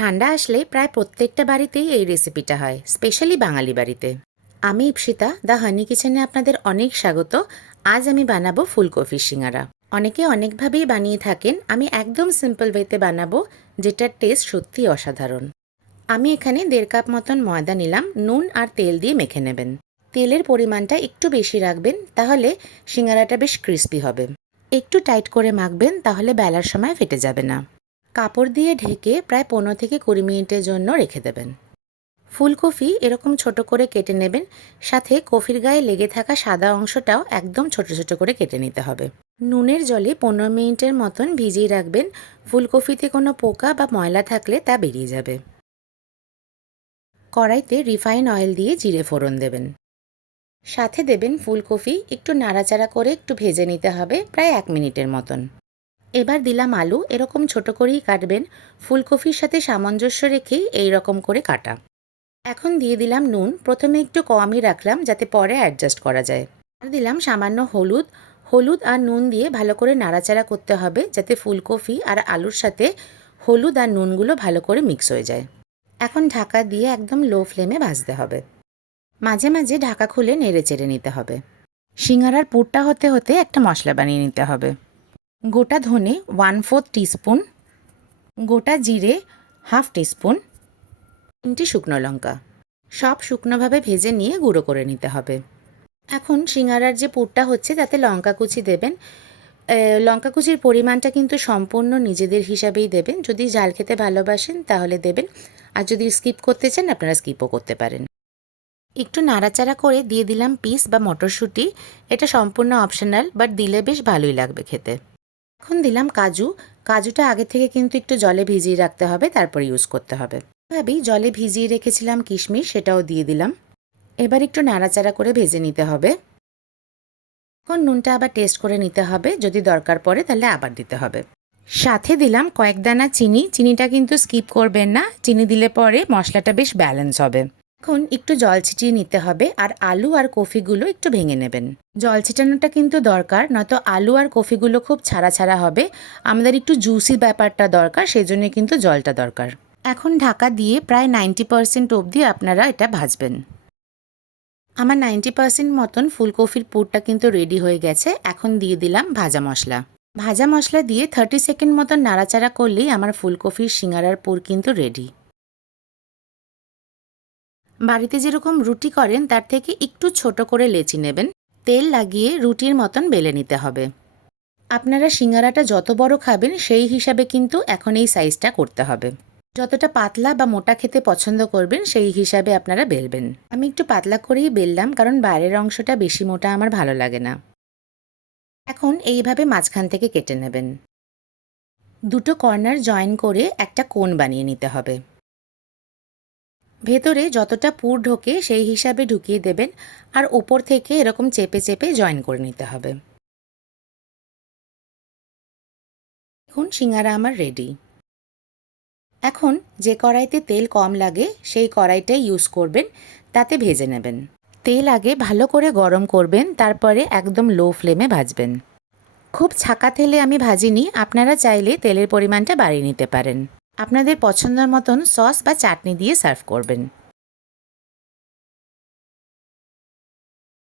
ঠান্ডা আসলে প্রায় প্রত্যেকটা বাড়িতেই এই রেসিপিটা হয়, স্পেশালি বাঙালি বাড়িতে। আমি ইপসিতা, দ্য হানি কিচেনে আপনাদের অনেক স্বাগত। আজ আমি বানাবো ফুলকপির সিঙ্গারা। অনেকে অনেকভাবেই বানিয়ে থাকেন, আমি একদম সিম্পল ওয়েতে বানাবো, যেটার টেস্ট সত্যি অসাধারণ। আমি এখানে 1.5 কাপ মতন ময়দা নিলাম, নুন আর তেল দিয়ে মেখে নেবেন। তেলের পরিমাণটা একটু বেশি রাখবেন, তাহলে সিঙ্গারাটা বেশ ক্রিস্পি হবে। একটু টাইট করে মাখবেন, তাহলে বেলার সময় ফেটে যাবে না। কাপড় দিয়ে ঢেকে প্রায় 15 থেকে 20 মিনিটের জন্য রেখে দেবেন। ফুলকপি এরকম ছোট করে কেটে নেবেন, সাথে কফির গায়ে লেগে থাকা সাদা অংশটাও একদম ছোট ছোট করে কেটে নিতে হবে। নুনের জলে 15 মিনিটের মতন ভিজিয়ে রাখবেন। ফুলকপিতে কোনো পোকা বা ময়লা থাকলে তা বেরিয়ে যাবে। কড়াইতে রিফাইন অয়েল দিয়ে জিরে ফোড়ন দেবেন, সাথে দেবেন ফুলকপি। একটু নাড়াচাড়া করে একটু ভেজে নিতে হবে, প্রায় 1 মিনিটের মতন। এবার দিলাম আলু, এরকম ছোট করেই কাটবেন। ফুলকপির সাথে সামঞ্জস্য রেখেই এই রকম করে কাটা। এখন দিয়ে দিলাম নুন, প্রথমে একটু কমই রাখলাম যাতে পরে অ্যাডজাস্ট করা যায়। আর দিলাম সামান্য হলুদ। হলুদ আর নুন দিয়ে ভালো করে নাড়াচাড়া করতে হবে, যাতে ফুলকপি আর আলুর সাথে হলুদ আর নুনগুলো ভালো করে মিক্স হয়ে যায়। এখন ঢাকা দিয়ে একদম লো ফ্লেমে ভাজতে হবে। মাঝে মাঝে ঢাকা খুলে নেড়ে চেড়ে নিতে হবে। সিঙ্গারার পুরটা হতে হতে একটা মশলা বানিয়ে নিতে হবে। গোটা ধনে 1/4 টিস্পুন, গোটা জিরে 1/2 টিস্পুন, 3টি শুকনো লঙ্কা। সব শুকনোভাবে ভেজে নিয়ে গুঁড়ো করে নিতে হবে। এখন সিঙ্গারার যে পুরটা হচ্ছে তাতে লঙ্কা কুচি দেবেন। লঙ্কা কুচির পরিমাণটা কিন্তু সম্পূর্ণ নিজেদের হিসাবেই দেবেন। যদি ঝাল খেতে ভালোবাসেন তাহলে দেবেন, আর যদি স্কিপ করতে চান আপনারা স্কিপও করতে পারেন। একটু নাড়াচাড়া করে দিয়ে দিলাম পিস বা মটরশুঁটি। এটা সম্পূর্ণ অপশনাল, বাট দিলে বেশ ভালোই লাগবে খেতে। এখন দিলাম কাজু। কাজুটা আগে থেকে কিন্তু একটু জলে ভিজিয়ে রাখতে হবে, তারপর ইউজ করতে হবে। এভাবেই জলে ভিজিয়ে রেখেছিলাম কিশমিশ, সেটাও দিয়ে দিলাম। এবার একটু নাড়াচাড়া করে ভেজে নিতে হবে। এখন নুনটা আবার টেস্ট করে নিতে হবে, যদি দরকার পড়ে তাহলে আবার দিতে হবে। সাথে দিলাম কয়েক দানা চিনি। চিনিটা কিন্তু স্কিপ করবেন না, চিনি দিলে পরে মশলাটা বেশ ব্যালেন্স হবে। এখন একটু জল ছিটিয়ে নিতে হবে, আর আলু আর কফিগুলো একটু ভেঙে নেবেন। জল ছিটানোটা কিন্তু দরকার, নয়তো আলু আর কফিগুলো খুব ছাড়া ছাড়া হবে। আমাদের একটু জুসি ব্যাপারটা দরকার, সেই জন্য কিন্তু জলটা দরকার। এখন ঢাকা দিয়ে প্রায় 90% অবধি আপনারা এটা ভাজবেন। আমার 90% মতন ফুলকপির পুরটা কিন্তু রেডি হয়ে গেছে। এখন দিয়ে দিলাম ভাজা মশলা। ভাজা মশলা দিয়ে 30 সেকেন্ড মতন নাড়াচাড়া করলেই আমার ফুলকপির সিঙ্গারার পুর কিন্তু রেডি। বাড়িতে যেরকম রুটি করেন তার থেকে একটু ছোট করে লেচি নেবেন। তেল লাগিয়ে রুটির মতন বেলে নিতে হবে। আপনারা সিঙ্গারাটা যত বড় খাবেন সেই হিসাবে কিন্তু এখন এই সাইজটা করতে হবে। যতটা পাতলা বা মোটা খেতে পছন্দ করবেন সেই হিসাবে আপনারা বেলবেন। আমি একটু পাতলা করেই বেললাম, কারণ বাইরের অংশটা বেশি মোটা আমার ভালো লাগে না। এখন এইভাবে মাঝখান থেকে কেটে নেবেন। দুটো কর্নার জয়েন করে একটা কোণ বানিয়ে নিতে হবে। ভেতরে যতটা পুর ঢোকে সেই হিসাবে ঢুকিয়ে দেবেন, আর ওপর থেকে এরকম চেপে চেপে জয়েন করে নিতে হবে। এখন সিঙ্গারা আমার রেডি। এখন যে কড়াইতে তেল কম লাগে সেই কড়াইটাই ইউজ করবেন, তাতে ভেজে নেবেন। তেল আগে ভালো করে গরম করবেন, তারপরে একদম লো ফ্লেমে ভাজবেন। খুব ছাকা তেলে আমি ভাজিনি, আপনারা চাইলে তেলের পরিমাণটা বাড়িয়ে নিতে পারেন। আপনাদের পছন্দের মতন সস বা চাটনি দিয়ে সার্ভ করবেন।